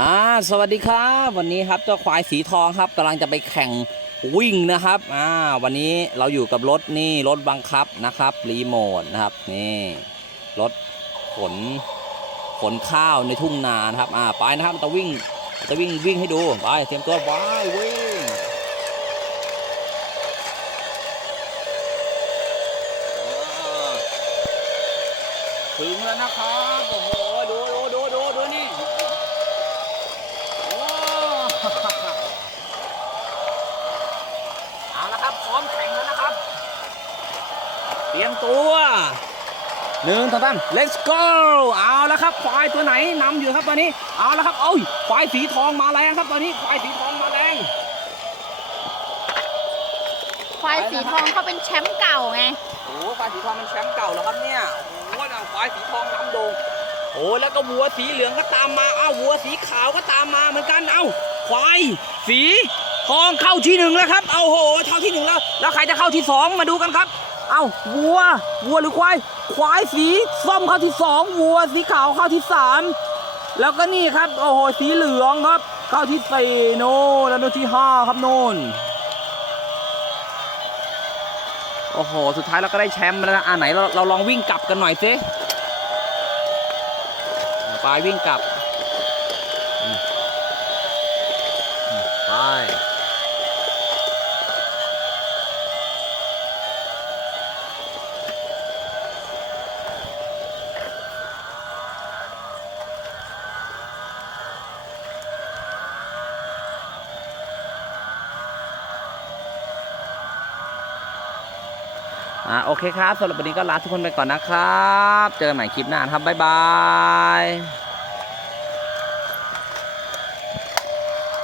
อ่าสวัสดีครับ วันนี้ครับเจ้าควายสีทองครับกำลังจะไปแข่งวิ่งนะครับอ่าวันนี้เราอยู่กับรถนี่รถบังคับนะครับรีโมทนะครับนี่รถขนขนข้าวในทุ่งนานะครับอ่าไปนะครับจะวิ่งจะวิ่งวิ่งให้ดูไปเตรียมตัวไปวิ่งถึงแล้วนะครับโอ้โหดูดูดูดูดูนี่ โอ้ เอาละครับพร้อมแข่งแล้วนะครับ เตรียมตัวหนึ่งสองสาม let's go เอาละครับควายตัวไหนนำอยู่ครับตอนนี้ เอาละครับเอ้ยควายสีทองมาแรงครับตอนนี้ควายสีทองมาแรง ควายสีทองเขาเป็นแชมป์เก่าไง โอ้โหควายสีทองเป็นแชมป์เก่าแล้วครับเนี่ยโอ้โหนะควายสีทองนำโด่งโอ้แล้วก็วัวสีเหลืองก็ตามมา เอ้าวัวสีขาวก็ตามมาเหมือนกัน เอ้า ควายสีทองเข้าที่หนึ่งแล้วครับ เอาโหเข้าที่หนึ่งแล้ว แล้วใครจะเข้าที่สองมาดูกันครับ เอาวัว วัวหรือควาย ควายสีส้มเข้าที่สองวัวสีขาวเข้าที่สามแล้วก็นี่ครับ โอ้โห สีเหลืองครับ เข้าที่สี่โน่นแล้วโน่นที่ห้าครับโน่นโอ้โห สุดท้ายเราก็ได้แชมป์แล้วนะอ่าไหนเราเราลองวิ่งกลับกันหน่อยสิไปวิ่งกลับอืมอืม ไปอ่าโอเคครับสำหรับวันนี้ก็ลาทุกคนไปก่อนนะครับ เจอกันใหม่คลิปหน้าครับ บ๊ายบาย